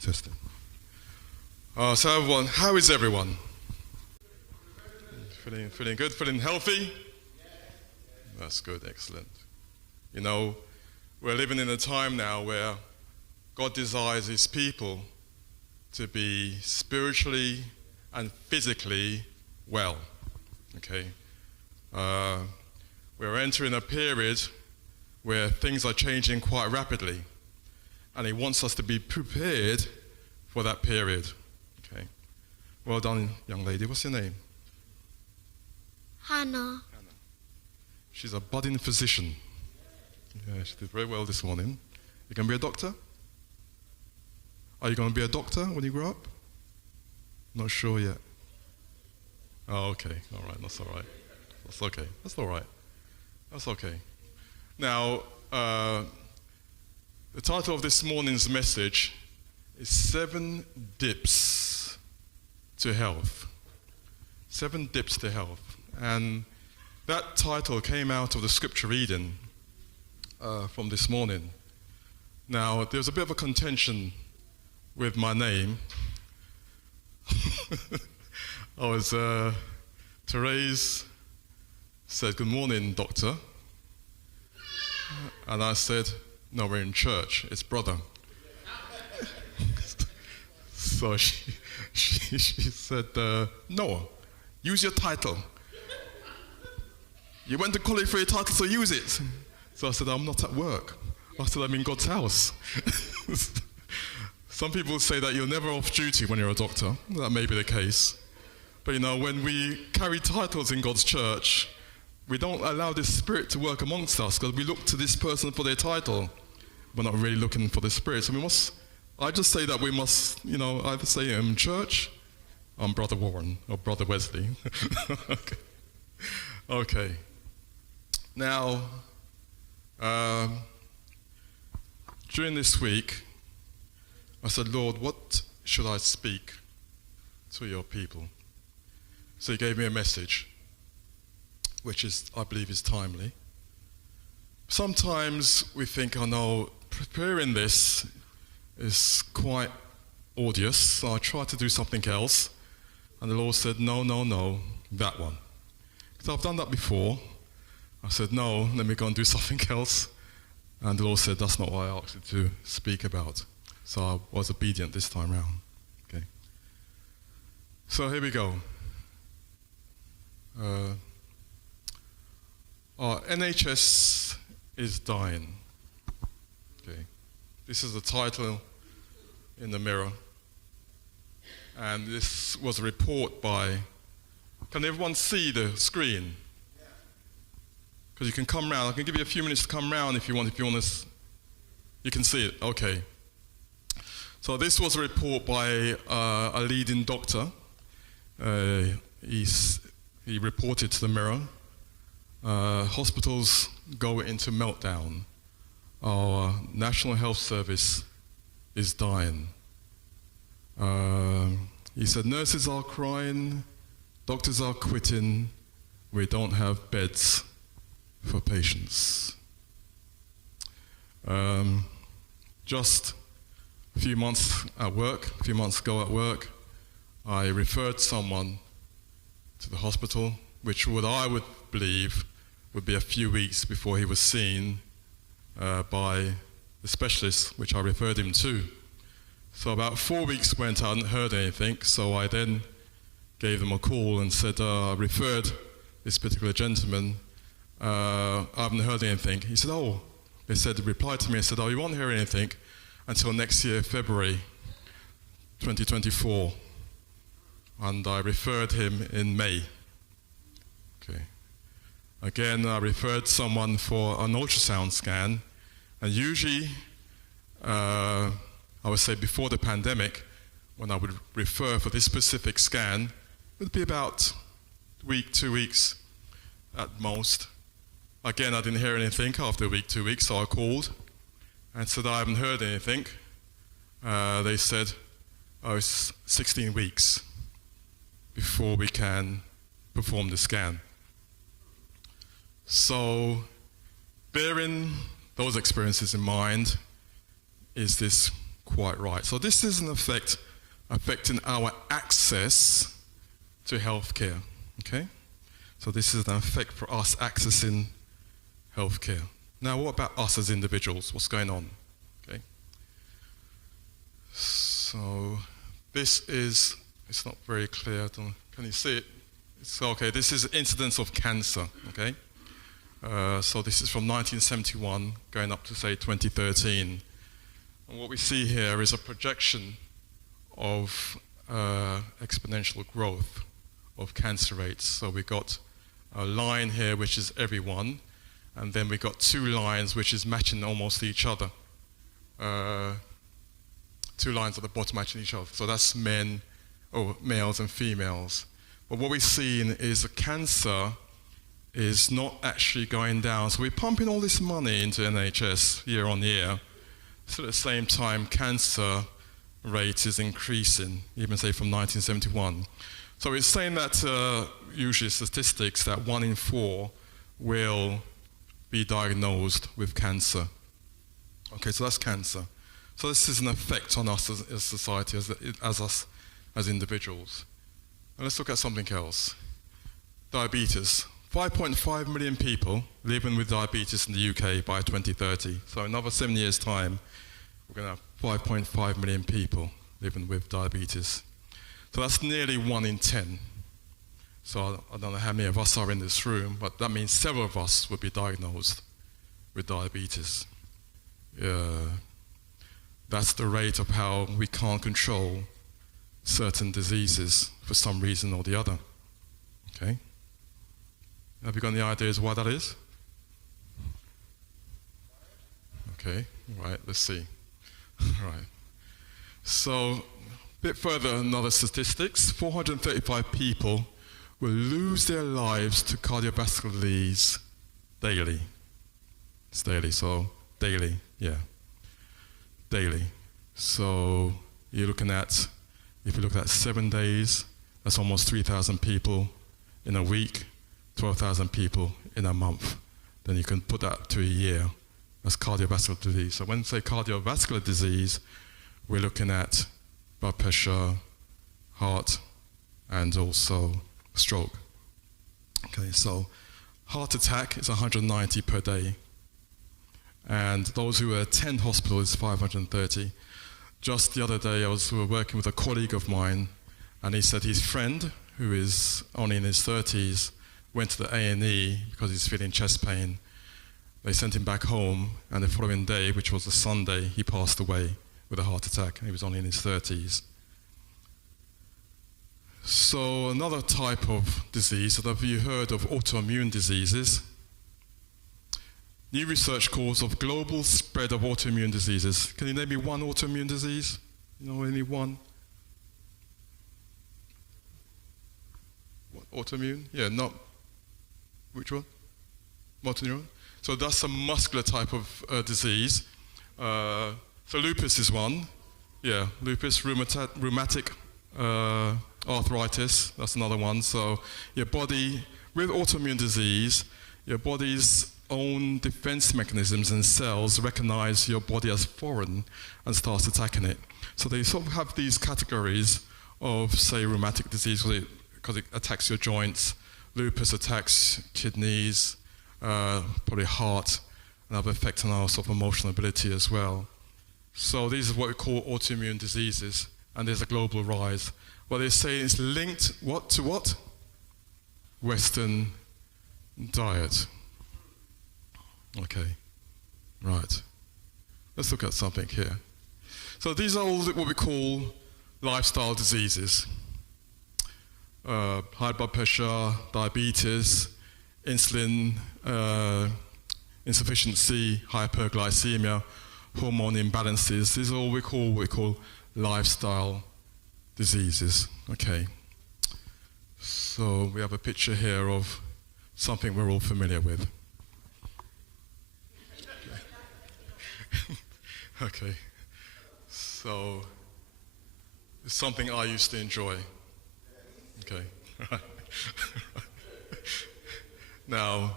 Testing. So everyone, how is everyone? Feeling good? Feeling healthy? That's good, excellent. You know, we're living in a time now where God desires His people to be spiritually and physically well. Okay, we're entering a period where things are changing quite rapidly, and He wants us to be prepared for that period. Okay, well done, young lady. What's your name? Hannah. She's a budding physician. Yeah, she did very well this morning. You going to be a doctor? Are you going to be a doctor when you grow up? Not sure yet. Oh, okay. All right. That's all right. That's okay. That's all right. That's okay. Now, the title of this morning's message is 7 Dips to Health. 7 Dips to Health. And that title came out of the scripture reading from this morning. Now, there's a bit of a contention with my name. Therese said, "Good morning, doctor." And I said, "No, we're in church, it's brother." So she said, "No, use your title. You went to college for your title, so use it." So I said, "I'm not at work." I said, "I'm in God's house." Some people say that you're never off duty when you're a doctor. That may be the case. But you know, when we carry titles in God's church, we don't allow the Spirit to work amongst us because we look to this person for their title. We're not really looking for the Spirit. So I just say that we must, either say in church, I'm Brother Warren or Brother Wesley. Okay. Now, during this week, I said, "Lord, what should I speak to your people?" So He gave me a message, which I believe is timely. Sometimes we think, "Oh no, preparing this is quite odious, so I try to do something else." And the Lord said, no, that one. Because I've done that before. I said, "No, let me go and do something else." And the Lord said, "That's not what I asked you to speak about." So I was obedient this time round. Okay. So here we go. Our NHS is dying. Okay. This is the title in the Mirror. And this was a report by... Can everyone see the screen? Because you can come round. I can give you a few minutes to come round if you want. You can see it. Okay. So this was a report by a leading doctor. He reported to the Mirror. Hospitals go into meltdown. Our National Health Service is dying. He said, "Nurses are crying, doctors are quitting, we don't have beds for patients." Just a few months ago at work, I referred someone to the hospital, which I would believe would be a few weeks before he was seen by the specialist, which I referred him to. So about 4 weeks went, I hadn't heard anything, so I then gave them a call and said, "I referred this particular gentleman, I haven't heard anything." He said, replied to me and said, "You won't hear anything until next year, February 2024. And I referred him in May. Okay. Again, I referred someone for an ultrasound scan, and usually, I would say before the pandemic, when I would refer for this specific scan, it would be about a week, 2 weeks at most. Again, I didn't hear anything after a week, 2 weeks, so I called and said, "I haven't heard anything." They said, "It's 16 weeks before we can perform the scan." So, bearing those experiences in mind, is this quite right. So this is an effect affecting our access to healthcare. Okay? So this is an effect for us accessing healthcare. Now, what about us as individuals? What's going on? Okay. So this is, it's not very clear. Can you see it? Okay, this is incidence of cancer, okay? So this is from 1971 going up to, say, 2013. And what we see here is a projection of exponential growth of cancer rates. So we got a line here which is everyone, and then we got two lines which is matching almost each other. Two lines at the bottom matching each other. So that's males and females. But what we're seeing is the cancer is not actually going down. So we're pumping all this money into NHS year on year. So at the same time, cancer rate is increasing, even say from 1971. So it's saying that usually statistics that 1 in 4 will be diagnosed with cancer. Okay, so that's cancer. So this is an effect on us as society, as us as individuals. And let's look at something else. Diabetes. 5.5 million people living with diabetes in the UK by 2030. So in another 7 years' time, we're going to have 5.5 million people living with diabetes. So that's nearly 1 in 10. So I don't know how many of us are in this room, but that means several of us will be diagnosed with diabetes. That's the rate of how we can't control certain diseases for some reason or the other. Okay? Have you got any ideas why that is? Okay, right, let's see. Right. So, a bit further, another statistics. 435 people will lose their lives to cardiovascular disease daily. It's daily, so daily, yeah. Daily. So, you're looking at, if you look at 7 days, that's almost 3,000 people in a week, 12,000 people in a month. Then you can put that to a year. That's cardiovascular disease. So when we say cardiovascular disease, we're looking at blood pressure, heart, and also stroke. Okay, so heart attack is 190 per day. And those who attend hospital is 530. Just the other day, I was working with a colleague of mine, and he said his friend, who is only in his 30s, went to the A&E because he's feeling chest pain. They sent him back home, and the following day, which was a Sunday, he passed away with a heart attack. He was only in his 30s. So another type of disease, have you heard of autoimmune diseases? New research calls of global spread of autoimmune diseases. Can you name me one autoimmune disease? You know any one? What, autoimmune? Yeah, not. Which one? Motor neuron? So that's a muscular type of disease. So lupus is one. Yeah, lupus, rheumatic arthritis, that's another one. So your body, with autoimmune disease, your body's own defense mechanisms and cells recognize your body as foreign and starts attacking it. So they sort of have these categories of, say, rheumatic disease because it attacks your joints. Lupus attacks kidneys, probably heart, and have effect on our sort of emotional ability as well. So these are what we call autoimmune diseases, and there's a global rise. Well, they say it's linked what to what? Western diet. Okay, right. Let's look at something here. So these are all what we call lifestyle diseases. High blood pressure, diabetes, insulin insufficiency, hyperglycemia, hormone imbalances. These are all what we call lifestyle diseases. Okay. So we have a picture here of something we're all familiar with. Okay. So it's something I used to enjoy. Okay. Now,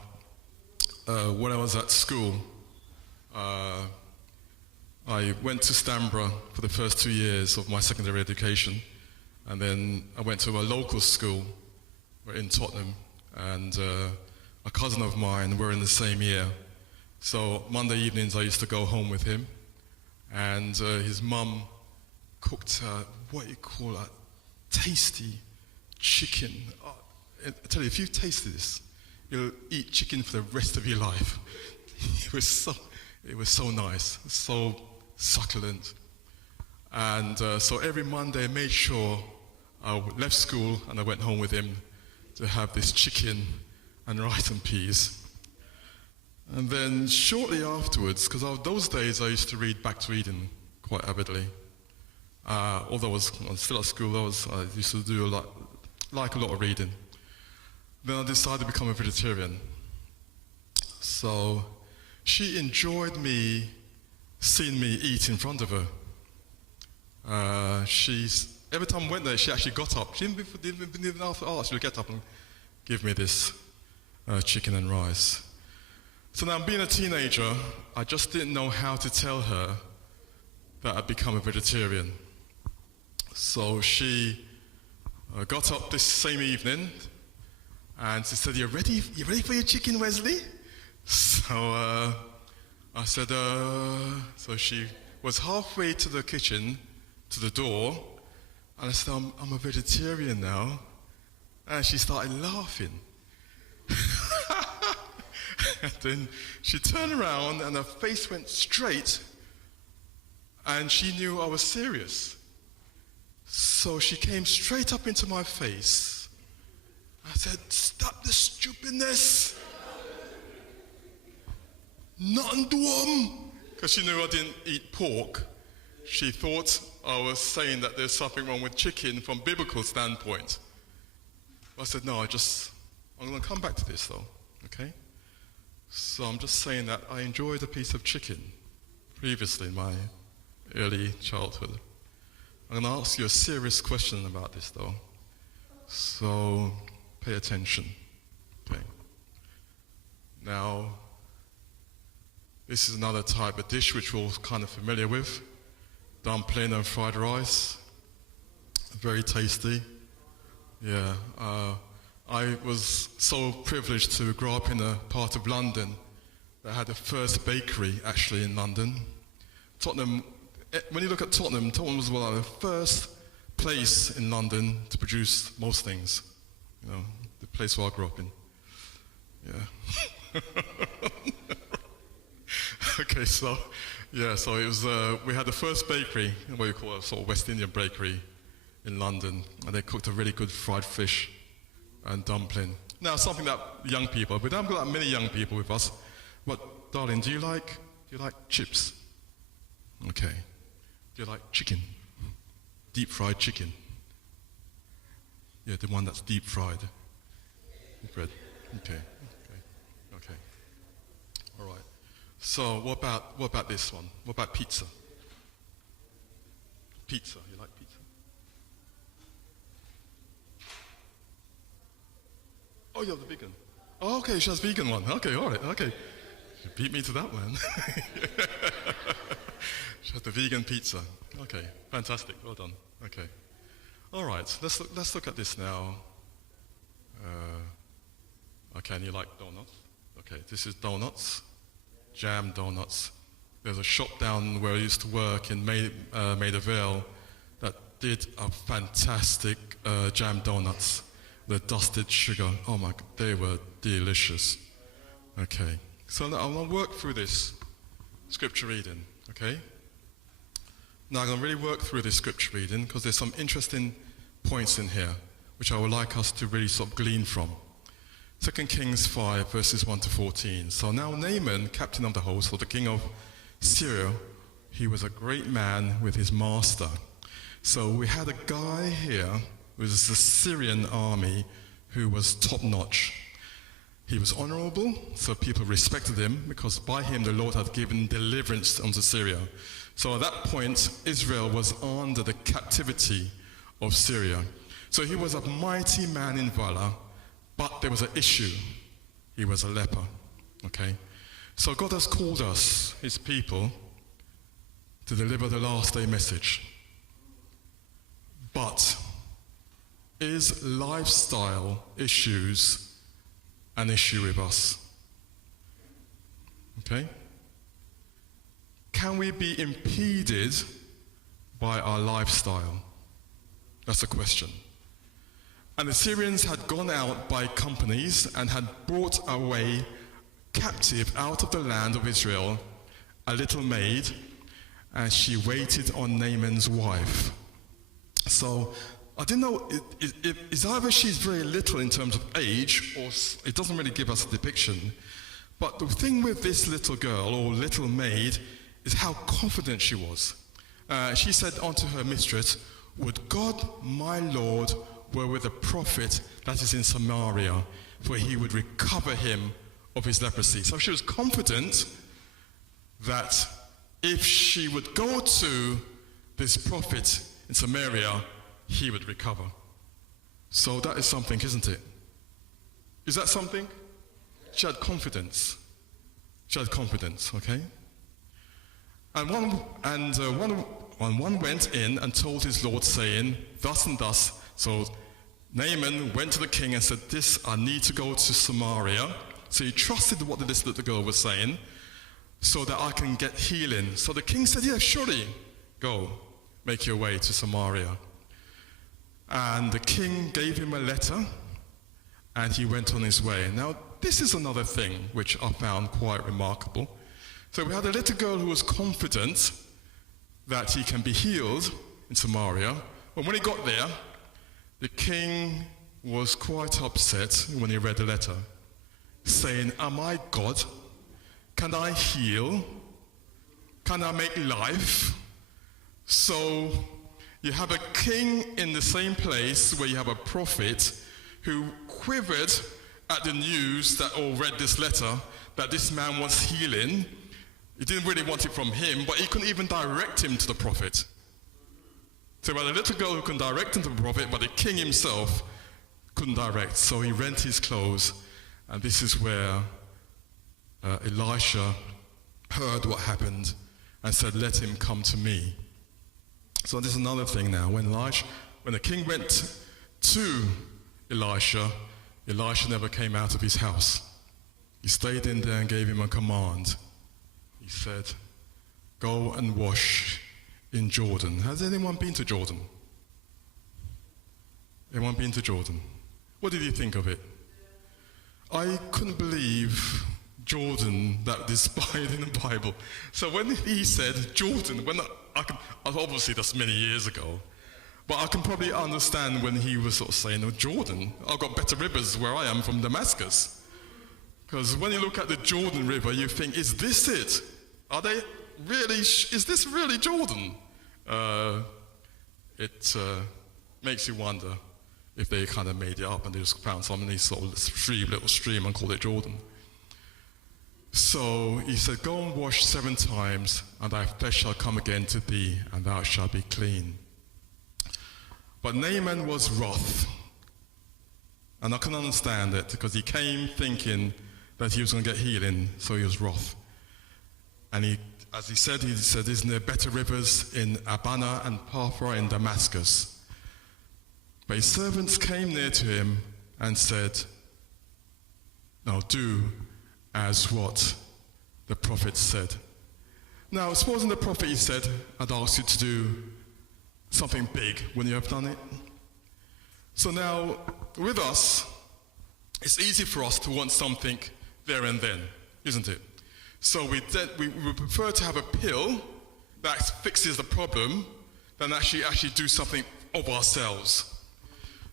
when I was at school, I I went to Stanborough for the first 2 years of my secondary education, and then I went to a local school in Tottenham, and a cousin of mine were in the same year. So Monday evenings I used to go home with him, and his mum cooked what you call a tasty chicken. I tell you, if you've tasted this, you'll eat chicken for the rest of your life. It was so nice, so succulent. And so every Monday I made sure I left school and I went home with him to have this chicken and rice and peas. And then shortly afterwards, because those days I used to read Back to Eden quite avidly. Although I was still at school, I used to do a lot of reading. Then I decided to become a vegetarian. So she enjoyed seeing me eat in front of her. Every time I went there, she actually got up. She didn't even ask, she would get up and give me this chicken and rice. So now, being a teenager, I just didn't know how to tell her that I'd become a vegetarian. So she got up this same evening and she said, "You ready for your chicken, Wesley?" So I said, so she was halfway to the kitchen, to the door, and I said, I'm a vegetarian now. And she started laughing. And then she turned around and her face went straight, and she knew I was serious. So she came straight up into my face. I said, "Stop the stupidness. Nothing to 'em." Because she knew I didn't eat pork. She thought I was saying that there's something wrong with chicken from biblical standpoint. I said, "No, I'm going to come back to this though, okay?" So I'm just saying that I enjoyed a piece of chicken previously in my early childhood. I'm going to ask you a serious question about this though. So pay attention, okay? Now, this is another type of dish which we're all kind of familiar with. Dumpling and fried rice. Very tasty. Yeah. I was so privileged to grow up in a part of London that had the first bakery actually in London. Tottenham, when you look at Tottenham was one of the first place in London to produce most things. You know, the place where I grew up in. Yeah. Okay, so it was, we had the first bakery, what you call a sort of West Indian bakery in London, and they cooked a really good fried fish and dumpling. Now, something that young people, we don't have that many young people with us, but darling, do you like chips? Okay. Do you like chicken? Deep fried chicken? Yeah, the one that's deep fried. Bread. Okay. All right. So what about this one? What about pizza? Pizza, you like pizza? Oh, you're the vegan. Oh, okay, she has vegan one. Okay, all right, okay. You beat me to that one. She has the vegan pizza. Okay, fantastic, well done. Okay. All right, let's look at this now. Okay, and you like donuts? Okay, this is donuts. Jam donuts. There's a shop down where I used to work in Maida Vale that did a fantastic jam donuts. The dusted sugar. Oh my God, they were delicious. Okay, so now I'm going to work through this scripture reading, okay? Now I'm going to really work through this scripture reading because there's some interesting points in here which I would like us to really sort of glean from. 2 Kings 5, verses 1 to 14. So now Naaman, captain of the host, or the king of Syria, he was a great man with his master. So we had a guy here who was the Syrian army who was top-notch. He was honorable, so people respected him because by him the Lord had given deliverance unto Syria. So at that point, Israel was under the captivity of Syria. So he was a mighty man in valor, but there was an issue. He was a leper, okay? So God has called us, his people, to deliver the last day message. But is lifestyle issues an issue with us? Okay? Can we be impeded by our lifestyle? That's the question. And the Syrians had gone out by companies and had brought away captive out of the land of Israel a little maid, and she waited on Naaman's wife. So I didn't know, it's either she's very little in terms of age, or it doesn't really give us a depiction. But the thing with this little girl, or little maid, is how confident she was. She said unto her mistress, "Would God my Lord were with a prophet that is in Samaria, for he would recover him of his leprosy." So she was confident that if she would go to this prophet in Samaria, he would recover. So that is something, isn't it? Is that something? She had confidence. She had confidence, okay? And one went in and told his lord, saying, "Thus and thus." So Naaman went to the king and said, "This, I need to go to Samaria." So he trusted what this little girl was saying, so that I can get healing. So the king said, "Yeah, surely, go, make your way to Samaria." And the king gave him a letter, and he went on his way. Now, this is another thing which I found quite remarkable. So we had a little girl who was confident that he can be healed in Samaria. But when he got there, the king was quite upset when he read the letter, saying, "Am I God? Can I heal? Can I make life?" So you have a king in the same place where you have a prophet who quivered at the news that, or read this letter, that this man wants healing. He didn't really want it from him, but he couldn't even direct him to the prophet. So we had a little girl who couldn't direct him to the prophet, but the king himself couldn't direct. So he rent his clothes, and this is where Elisha heard what happened and said, "Let him come to me." So this is another thing now. When the king went to Elisha, Elisha never came out of his house. He stayed in there and gave him a command. He said, "Go and wash in Jordan." Has anyone been to Jordan? Anyone been to Jordan? What did you think of it? I couldn't believe Jordan that displayed in the Bible. So when he said Jordan, obviously that's many years ago, but I can probably understand when he was sort of saying, "Oh, Jordan, I've got better rivers where I am from Damascus." Because when you look at the Jordan River, you think, is this it? Is this really Jordan? It makes you wonder if they kind of made it up and they just found some sort of little stream and called it Jordan. So he said, "Go and wash 7 times, and thy flesh shall come again to thee, and thou shalt be clean." But Naaman was wroth. And I can understand it, because he came thinking that he was going to get healing, so he was wroth. And he said, "Isn't there better rivers in Abana and Pharpar in Damascus?" But his servants came near to him and said, "Now do as what the prophet said." Now, supposing the prophet, he said, "I'd ask you to do something big," when you have done it. So now, with us, it's easy for us to want something there and then, isn't it? So we prefer to have a pill that fixes the problem than actually do something of ourselves.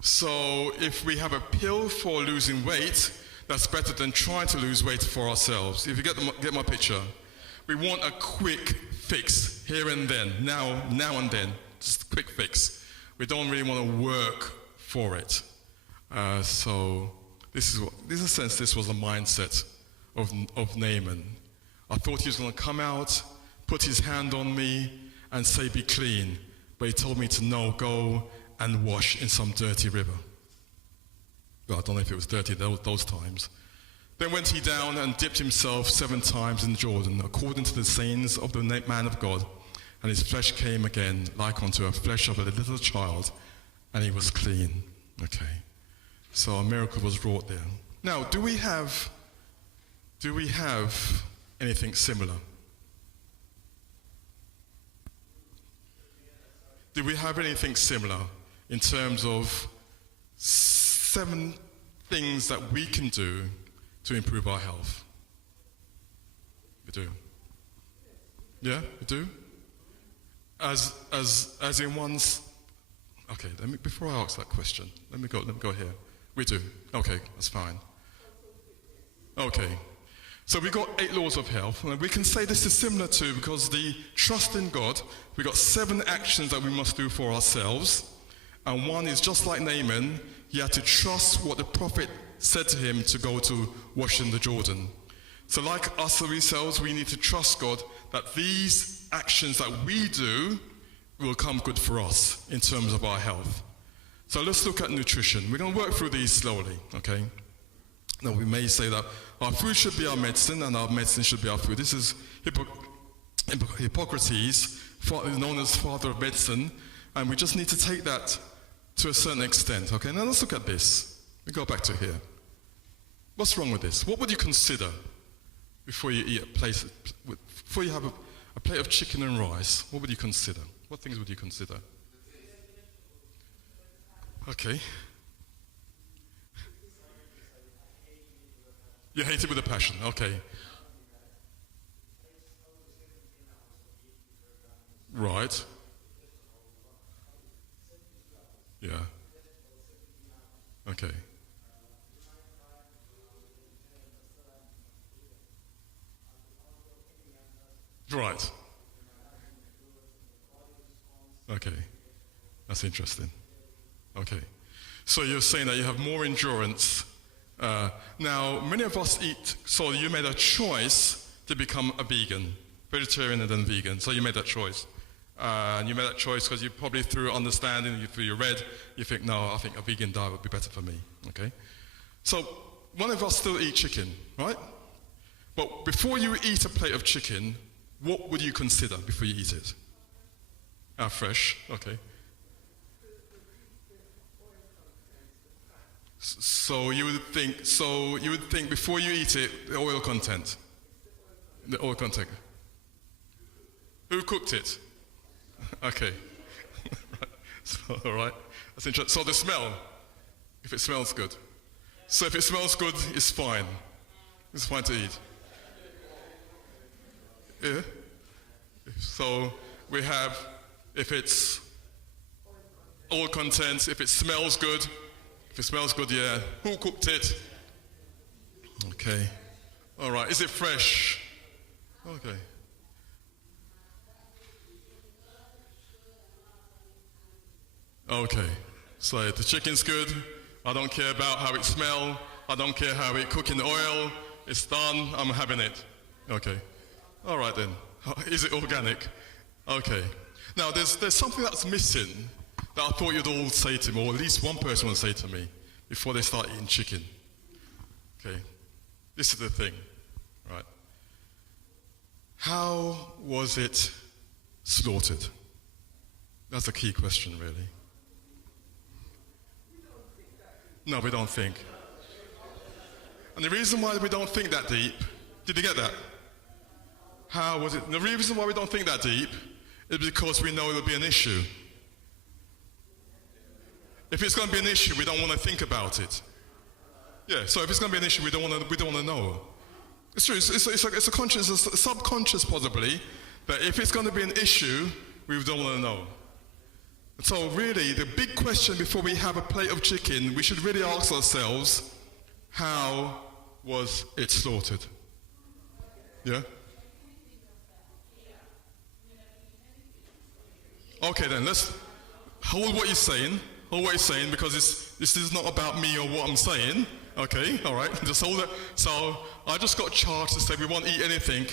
So if we have a pill for losing weight, that's better than trying to lose weight for ourselves. If you get my picture, we want a quick fix here and then, now and then, just a quick fix. We don't really want to work for it. So this is the mindset of Naaman. I thought he was going to come out, put his hand on me, and say, "Be clean." But he told me to no, go and wash in some dirty river. Well, I don't know if it was dirty those times. Then went he down and dipped himself 7 times in Jordan, according to the sayings of the man of God. and his flesh came again like unto a flesh of a little child, and he was clean. Okay. So a miracle was wrought there. Now, do we have anything similar? Do we have anything similar in terms of 7 things that we can do to improve our health? We do. Yeah, we do. As in one's. Okay, before I ask that question, let me go here. We do. Okay, that's fine. Okay. So we got 8 laws of health, and we can say this is similar to, because the trust in God, we got 7 actions that we must do for ourselves, and one is just like Naaman, he had to trust what the prophet said to him to go to wash in the Jordan. So like us ourselves, we need to trust God that these actions that we do will come good for us in terms of our health. So let's look at nutrition. We're going to work through these slowly, okay? Now we may say that our food should be our medicine and our medicine should be our food. This is Hippocrates, known as father of medicine, and we just need to take that to a certain extent. Okay, now let's look at this. We go back to here. What's wrong with this? What would you consider before you eat before you have a plate of chicken and rice? What would you consider? What things would you consider? Okay. You hate it with a passion, okay. Right. Yeah. Okay. Right. Okay. That's interesting. Okay. So you're saying that you have more endurance. Now, many of us eat, so you made a choice to become a vegetarian and then vegan. So you made that choice. And you made that choice because you probably through understanding, through you read, you think, no, I think a vegan diet would be better for me. Okay? So one of us still eat chicken, right? But before you eat a plate of chicken, what would you consider before you eat it? Fresh, okay. So you would think before you eat it, the oil content. The oil content. Who cooked it? Okay. Right. So, all right. That's interesting. So the smell, if it smells good. So if it smells good, it's fine. It's fine to eat. Yeah. So we have, if it's oil content, if it smells good. If it smells good, yeah. Who cooked it? Okay. All right. Is it fresh? Okay. Okay. So if the chicken's good, I don't care about how it smells. I don't care how it cooked in the oil. It's done. I'm having it. Okay. All right then. Is it organic? Okay. Now there's something that's missing that I thought you'd all say to me, or at least one person would say to me before they start eating chicken. Okay. This is the thing, right? How was it slaughtered? That's a key question, really. No, we don't think. And the reason why we don't think that deep, did you get that? How was it? The reason why we don't think that deep is because we know it'll be an issue. If it's going to be an issue, we don't want to think about it. Yeah, so if it's going to be an issue, we don't want to know. It's true, it's a conscious, a subconscious possibly, that if it's going to be an issue, we don't want to know. So really, the big question before we have a plate of chicken, we should really ask ourselves, how was it slaughtered? Yeah? Okay then, let's hold what you're saying. Hold what you're saying, because this is not about me or what I'm saying. Okay, all right, just hold it. So I just got charged to say we won't eat anything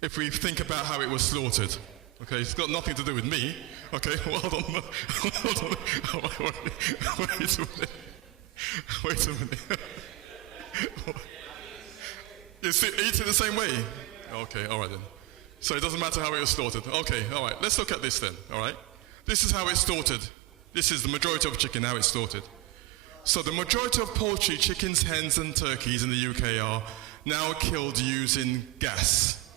if we think about how it was slaughtered. Okay, it's got nothing to do with me. Okay, well, hold on. Wait a minute. Wait a minute. You eat it the same way? Okay, all right then. So it doesn't matter how it was slaughtered. Okay, all right. Let's look at this then, all right? This is how it's slaughtered. This is the majority of chicken, how it's slaughtered. So the majority of poultry, chickens, hens and turkeys in the UK are now killed using gas.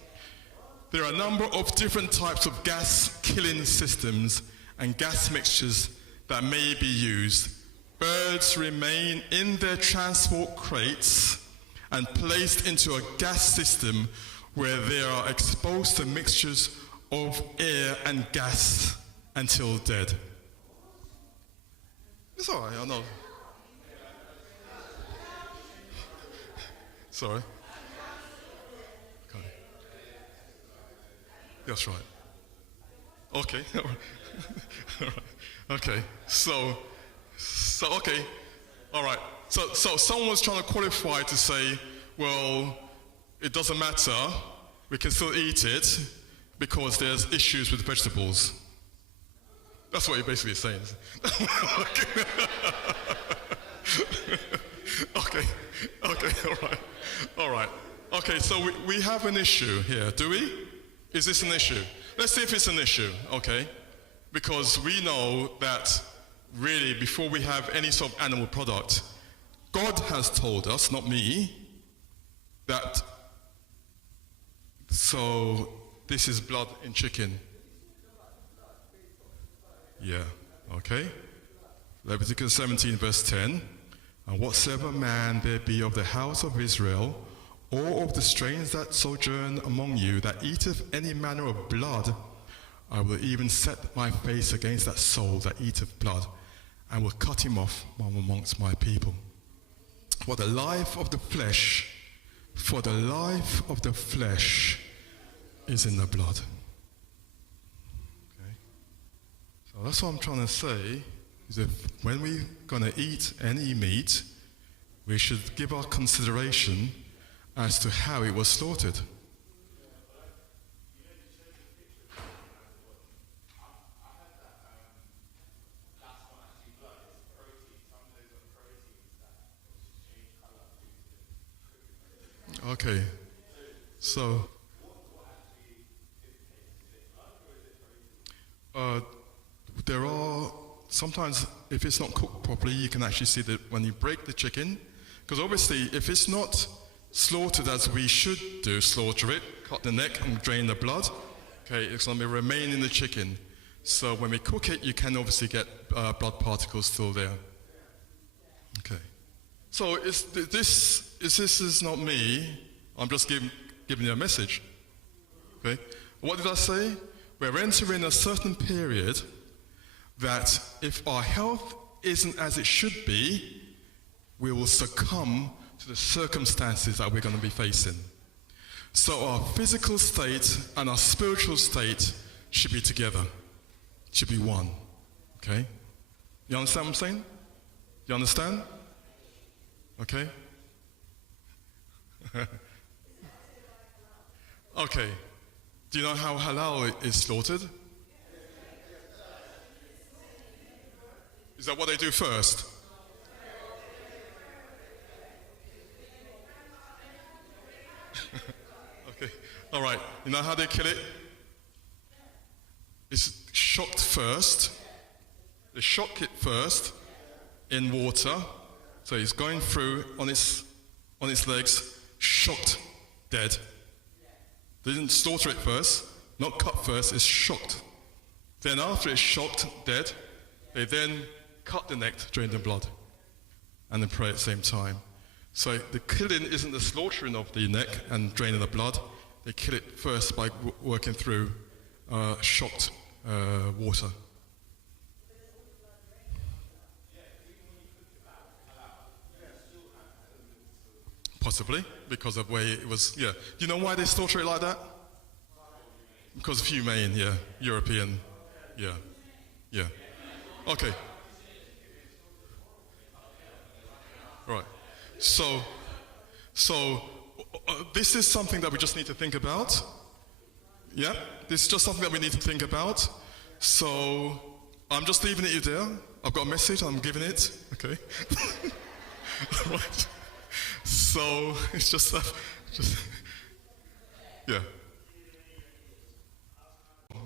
There are a number of different types of gas killing systems and gas mixtures that may be used. Birds remain in their transport crates and placed into a gas system where they are exposed to mixtures of air and gas until dead. It's all right, I know. Sorry. Okay. That's right. Okay. All right. Okay. So, okay. All right. So someone was trying to qualify to say, well, it doesn't matter. We can still eat it because there's issues with vegetables. That's what you're basically saying. Okay. All right. Okay, so we have an issue here, do we? Is this an issue? Let's see if it's an issue, okay? Because we know that really before we have any sort of animal product, God has told us, not me, that so this is blood in chicken. Yeah, okay. Leviticus 17 verse 10. And whatsoever man there be of the house of Israel, or of the strangers that sojourn among you, that eateth any manner of blood, I will even set my face against that soul that eateth blood, and will cut him off from amongst my people. For the life of the flesh is in the blood. Okay. So that's what I'm trying to say, is that when we're going to eat any meat, we should give our consideration as to how it was slaughtered. Okay, so there are sometimes, if it's not cooked properly, you can actually see that when you break the chicken, because obviously if it's not slaughtered as we should do, slaughter it, cut the neck and drain the blood, okay, it's going to remain in the chicken. So when we cook it, you can obviously get blood particles still there. Okay. So this is not me, I'm just giving you a message. Okay. What did I say? We're entering a certain period that if our health isn't as it should be, we will succumb to the circumstances that we're going to be facing. So our physical state and our spiritual state should be together, should be one. Okay? You understand what I'm saying? You understand? Okay? Okay. Do you know how halal is slaughtered? Is that what they do first? Okay. All right. You know how they kill it? It's shocked first. They shock it first in water. So it's going through on its legs, shocked, dead. They didn't slaughter it first, not cut first, it's shocked. Then after it's shocked, dead, they then cut the neck, drain the blood, and then pray at the same time. So the killing isn't the slaughtering of the neck and draining the blood. They kill it first by working through shocked water. Possibly, because of the way it was, yeah. Do you know why they slaughter it like that? Because of humane, yeah. European, yeah. Yeah. Okay. Right. So this is something that we just need to think about. Yeah? This is just something that we need to think about. So I'm just leaving it there. I've got a message, I'm giving it. Okay. Right. So it's just yeah.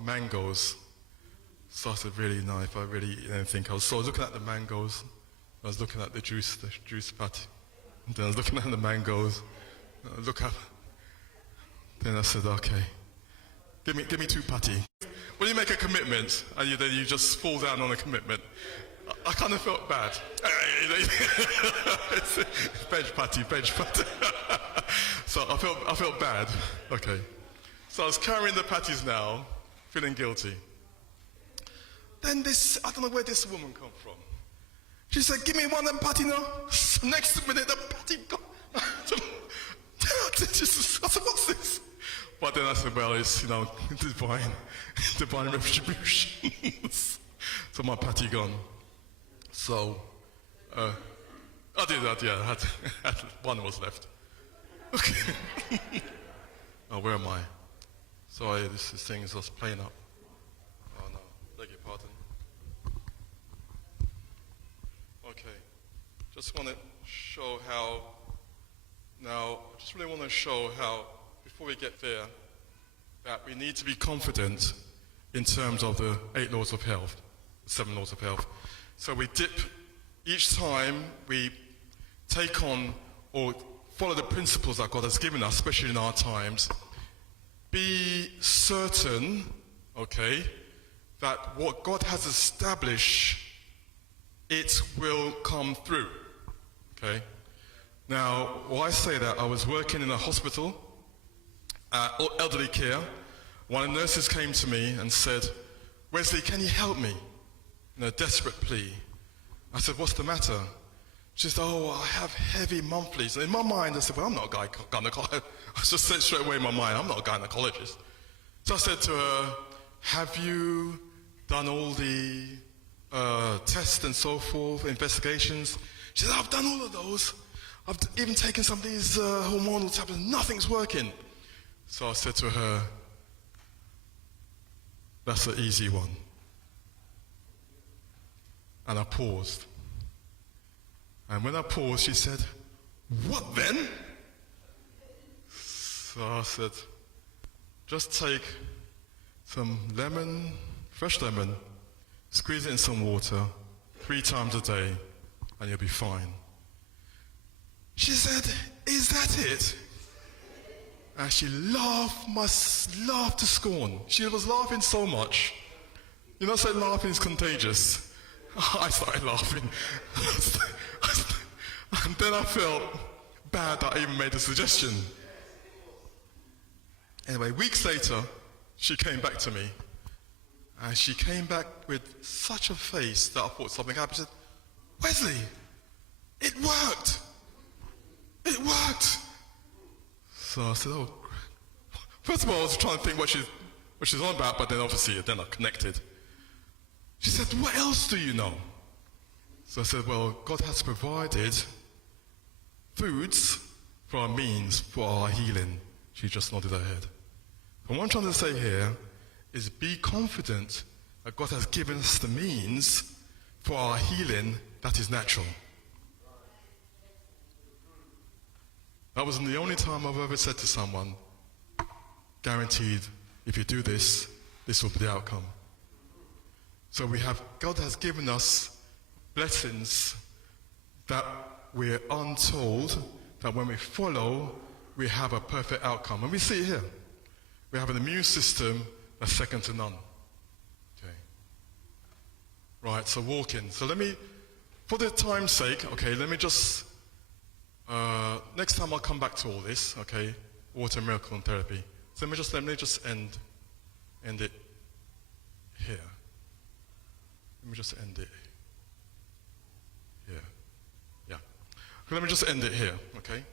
mangoes. So I said, really, no, if I really eat anything else. So I was looking at the mangoes. I was looking at the juice patty. And then I was looking at the mangoes. Then I said, okay, give me 2 patty. When you make a commitment and then you just fall down on a commitment, I kind of felt bad. Veg patty. So I felt bad. Okay. So I was carrying the patties now, feeling guilty. Then I don't know where this woman come from. She said, give me one of them patty now. Next minute, the patty gone. I said, what's this? But then I said, well, it's, divine retribution. So my patty gone. So, I did that, yeah, I had one was left. Okay. Oh, where am I? Sorry, this thing is just playing up. Oh no, beg your pardon. Okay, just want to show how, before we get there, that we need to be confident in terms of the 8 laws of health, 7 laws of health. So we dip, each time we take on or follow the principles that God has given us, especially in our times, be certain, okay, that what God has established, it will come through, okay? Now, why I say that, I was working in a hospital, elderly care. One of the nurses came to me and said, Wesley, can you help me? In a desperate plea. I said, what's the matter? She said, oh, I have heavy monthlies. And in my mind, I said, well, I'm not a gynecologist. I just said straight away in my mind, I'm not a gynecologist. So I said to her, have you done all the tests and so forth, investigations? She said, I've done all of those. I've even taken some of these hormonal tablets. Nothing's working. So I said to her, that's an easy one. And I paused. And when I paused, she said, what then? So I said, just take some lemon, fresh lemon, squeeze it in some water 3 times a day, and you'll be fine. She said, is that it? And she laughed to scorn. She was laughing so much. You know, so laughing is contagious. I started laughing. And then I felt bad that I even made a suggestion. Anyway, weeks later, she came back to me. And she came back with such a face that I thought something happened. She said, Wesley, it worked. It worked. So I said, oh. First of all, I was trying to think what she's on about, but then obviously then I connected. She said, what else do you know? So I said, well, God has provided foods for our means, for our healing. She just nodded her head. And what I'm trying to say here is be confident that God has given us the means for our healing that is natural. That was the only time I've ever said to someone, guaranteed, if you do this, this will be the outcome. So God has given us blessings that we're untold, that when we follow, we have a perfect outcome. And we see it here. We have an immune system that's second to none. Okay. Right, so walking. So let me, for the time's sake, okay, let me just, next time I'll come back to all this, okay, water, miracle, and therapy. So let me just end it here. Let me just end it here. Yeah. Let me just end it here, okay?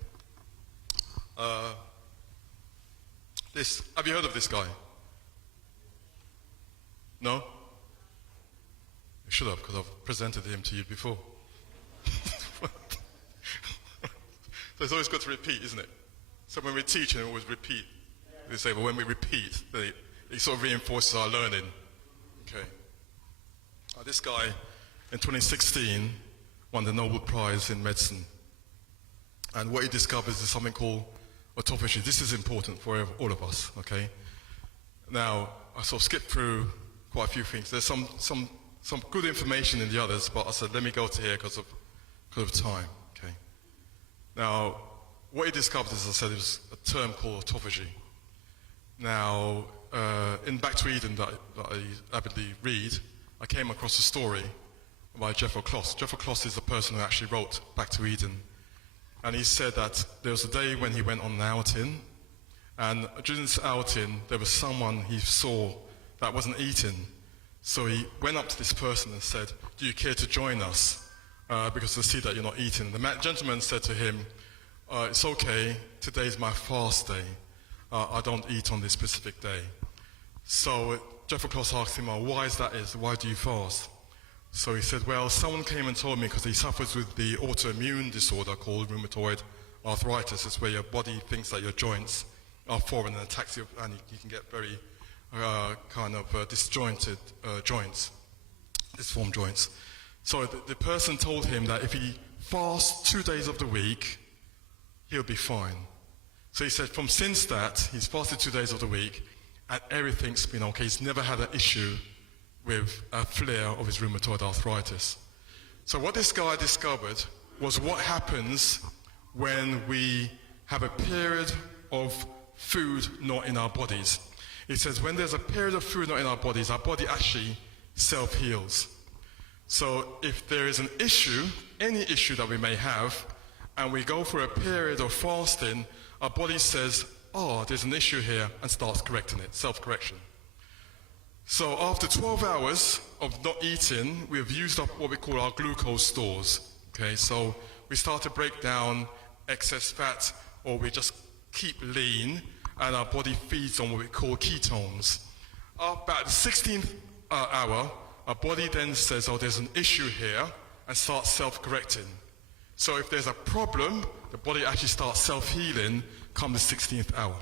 Have you heard of this guy? No? You should have, because I've presented him to you before. So it's always good to repeat, isn't it? So when we teach, we always repeat. They say, well, when we repeat, it sort of reinforces our learning. Okay. This guy, in 2016, won the Nobel Prize in medicine. And what he discovers is something called autophagy. This is important for all of us, okay? Now, I sort of skipped through quite a few things. There's some good information in the others, but I said, let me go to here because of time. Okay. Now, what he discovered, as I said, is a term called autophagy. Now, in Back to Eden that I avidly read, I came across a story by Jethro Kloss. Jethro Kloss is the person who actually wrote Back to Eden. And he said that there was a day when he went on an outing, and during this outing, there was someone he saw that wasn't eating. So he went up to this person and said, do you care to join us? Because I see that you're not eating. The gentleman said to him, it's okay, today's my fast day. I don't eat on this specific day. So Jethro Kloss asked him, why is that? Why do you fast? So he said, well, someone came and told me because he suffers with the autoimmune disorder called rheumatoid arthritis. It's where your body thinks that your joints are foreign and attacks you, and you can get very disjointed joints, disformed joints. So the person told him that if he fasts 2 days of the week, he'll be fine. So he said from since that, he's fasted 2 days of the week, and everything's been okay. He's never had an issue with a flare of his rheumatoid arthritis. So what this guy discovered was what happens when we have a period of food not in our bodies. He says when there's a period of food not in our bodies, our body actually self-heals. So if there is an issue, any issue that we may have, and we go for a period of fasting, our body says, there's an issue here, and starts correcting it, self-correction. So after 12 hours of not eating, we've used up what we call our glucose stores. Okay, so we start to break down excess fat, or we just keep lean, and our body feeds on what we call ketones. About the 16th hour, our body then says, there's an issue here, and starts self-correcting. So if there's a problem, the body actually starts self-healing come the 16th hour.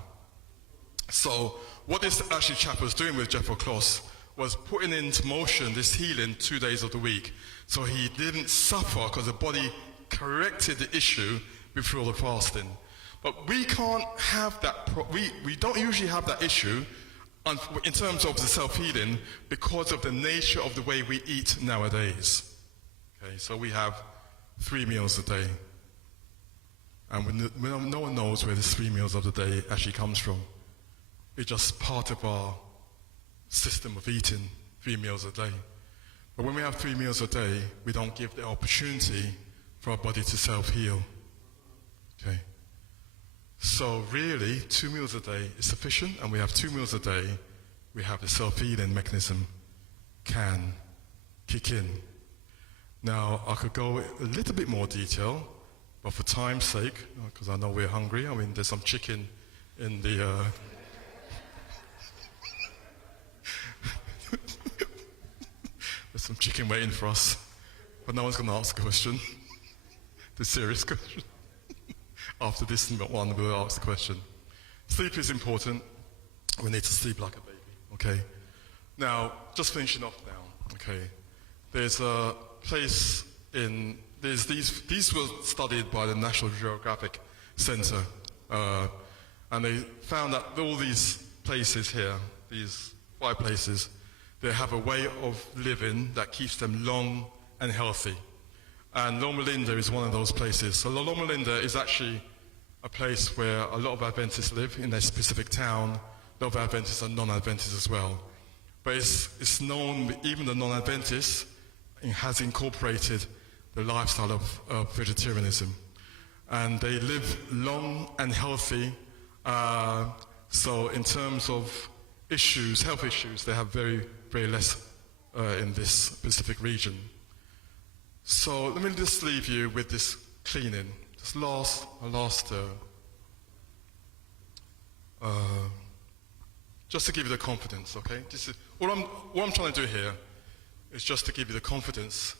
So what this actually chap was doing with Jethro Kloss was putting into motion this healing 2 days of the week. So he didn't suffer because the body corrected the issue before the fasting. But we can't have that, we don't usually have that issue in terms of the self-healing because of the nature of the way we eat nowadays. Okay, so we have 3 meals a day. And no one knows where this 3 meals of the day actually comes from. It's just part of our system of eating 3 meals a day. But when we have 3 meals a day, we don't give the opportunity for our body to self-heal. Okay. So really, 2 meals a day is sufficient, and we have 2 meals a day, we have the self-healing mechanism can kick in. Now, I could go a little bit more detail, but for time's sake, because I know we're hungry, there's some chicken in the... There's some chicken waiting for us, but no one's going to ask a question, the serious question. After this one, we'll ask the question. Sleep is important. We need to sleep like a baby, okay? Now, just finishing off now, okay? There's a place these were studied by the National Geographic Center, and they found that all these places here, these 5 places, they have a way of living that keeps them long and healthy. And Loma Linda is one of those places. So Loma Linda is actually a place where a lot of Adventists live in a specific town. A lot of Adventists are non-Adventists as well. But it's known, even the non-Adventists has incorporated the lifestyle of vegetarianism. And they live long and healthy. So in terms of issues, health issues, they have very, very less in this specific region. So let me just leave you with this cleaning. This last just to give you the confidence, okay? This is, what I'm trying to do here is just to give you the confidence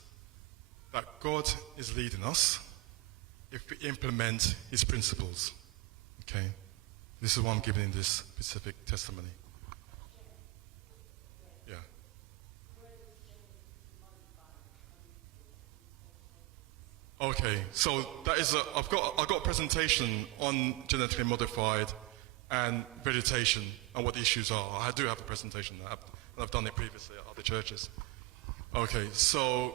that God is leading us if we implement His principles, okay? This is what I'm giving in this specific testimony. Yeah. Okay, so that is I've got a presentation on genetically modified and vegetation and what the issues are. I do have a presentation that I've done it previously at other churches. Okay, so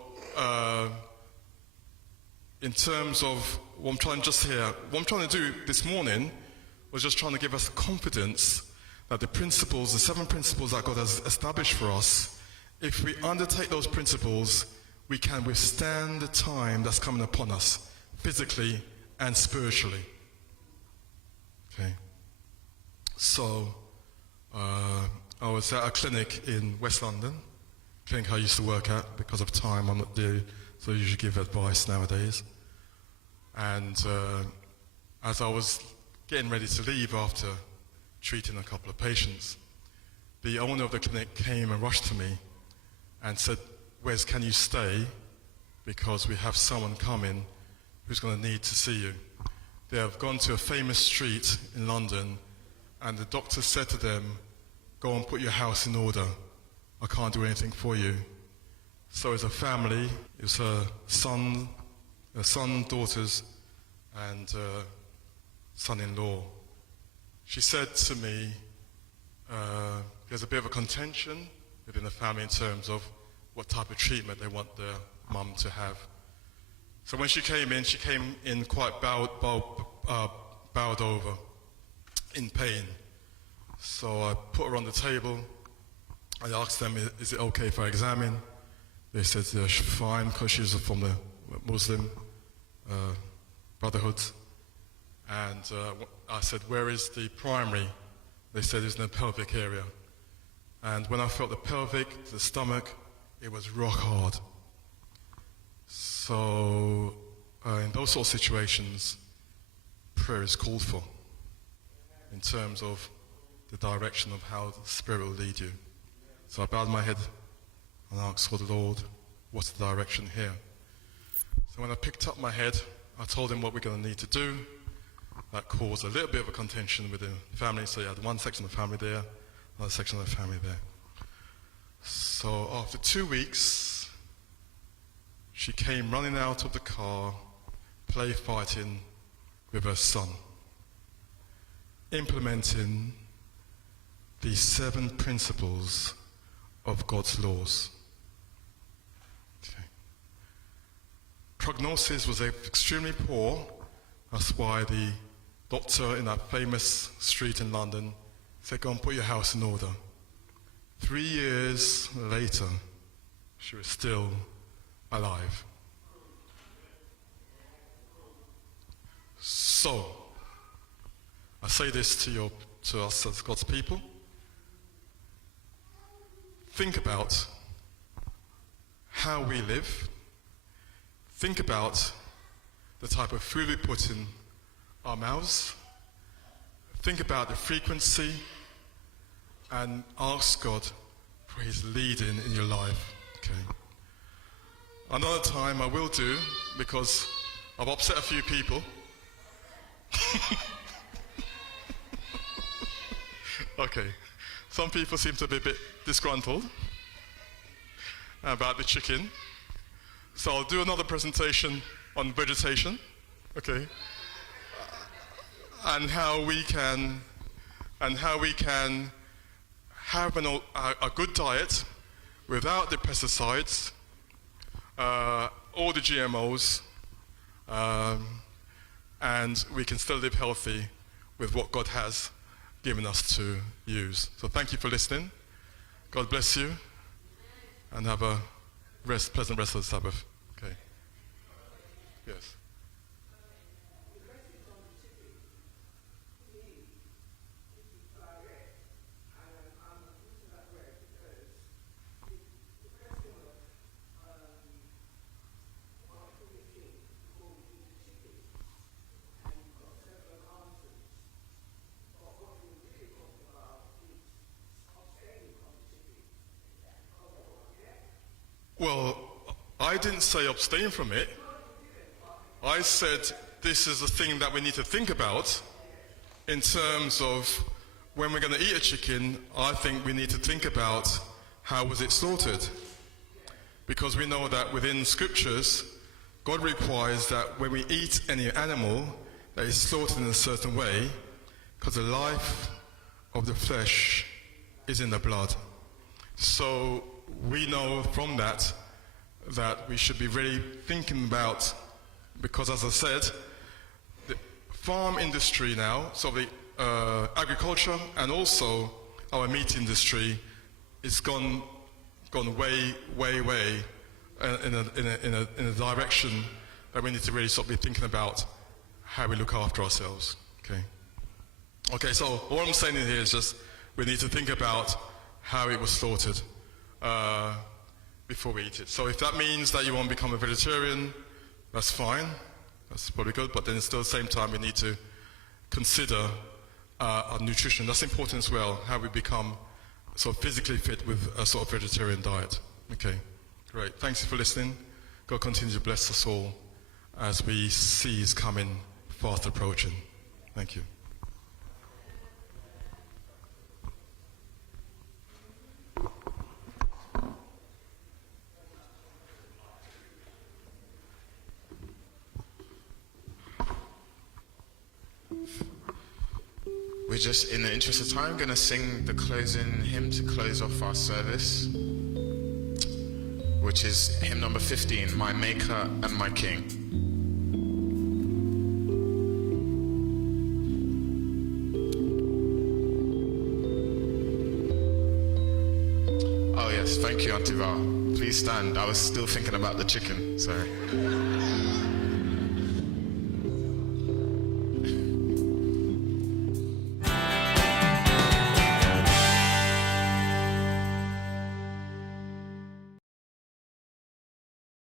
in terms of what I'm trying to do this morning was just trying to give us confidence that the 7 principles that God has established for us, if we undertake those principles, we can withstand the time that's coming upon us, physically and spiritually. Okay. So, I was at a clinic in West London, clinic I used to work at. Because of time, I'm not there, so I usually give advice nowadays. And as I was getting ready to leave after treating a couple of patients, the owner of the clinic came and rushed to me and said, "Wes, can you stay? Because we have someone coming who's going to need to see you." They have gone to a famous street in London, and the doctor said to them, "Go and put your house in order. I can't do anything for you." So as a family, it was her son, daughters, and son-in-law. She said to me, there's a bit of a contention within the family in terms of what type of treatment they want their mum to have. So when she came in quite bowed over, in pain. So I put her on the table. I asked them, "Is it okay if I examine?" They said, "Yeah, fine," because she's from the Muslim Brotherhood. And I said, "Where is the primary?" They said it's in the pelvic area. And when I felt the pelvic, the stomach, it was rock hard. So in those sort of situations, prayer is called for in terms of the direction of how the Spirit will lead you. So I bowed my head and asked for the Lord, what's the direction here? So when I picked up my head, I told him what we're going to need to do. That caused a little bit of a contention with the family. So you had one section of the family there, another section of the family there. So after 2 weeks, she came running out of the car, play fighting with her son, implementing the 7 principles of God's laws. Okay. Prognosis was extremely poor. That's why the doctor in that famous street in London said, "Go and put your house in order." 3 years later, she was still alive. So, I say this to us as God's people. Think about how we live. Think about the type of food we put in our mouths. Think about the frequency and ask God for His leading in your life. Okay. Another time I will do, because I've upset a few people. Okay. Some people seem to be a bit disgruntled about the chicken. So I'll do another presentation on vegetation, okay? And how we can have a good diet without the pesticides, all the GMOs, and we can still live healthy with what God has given us to use. So thank you for listening. God bless you, and have a pleasant rest of the Sabbath. Okay. Yes. Well, I didn't say abstain from it. I said this is a thing that we need to think about in terms of when we're going to eat a chicken. I think we need to think about how was it slaughtered. Because we know that within scriptures, God requires that when we eat any animal that is slaughtered in a certain way, because the life of the flesh is in the blood. So we know from that we should be really thinking about, because as I said, the farm industry now, so the agriculture and also our meat industry is gone way in a direction that we need to really sort of be thinking about how we look after ourselves. Okay, so what I'm saying here is just we need to think about how it was slaughtered before we eat it. So if that means that you want to become a vegetarian, that's fine. That's probably good, but then still at the same time we need to consider our nutrition. That's important as well, how we become sort of physically fit with a sort of vegetarian diet. Okay, great. Thanks for listening. God continue to bless us all as we see His coming fast approaching. Thank you. We're just, in the interest of time, going to sing the closing hymn to close off our service, which is hymn number 15, My Maker and My King. Oh yes, thank you, Auntie Val. Please stand. I was still thinking about the chicken, sorry.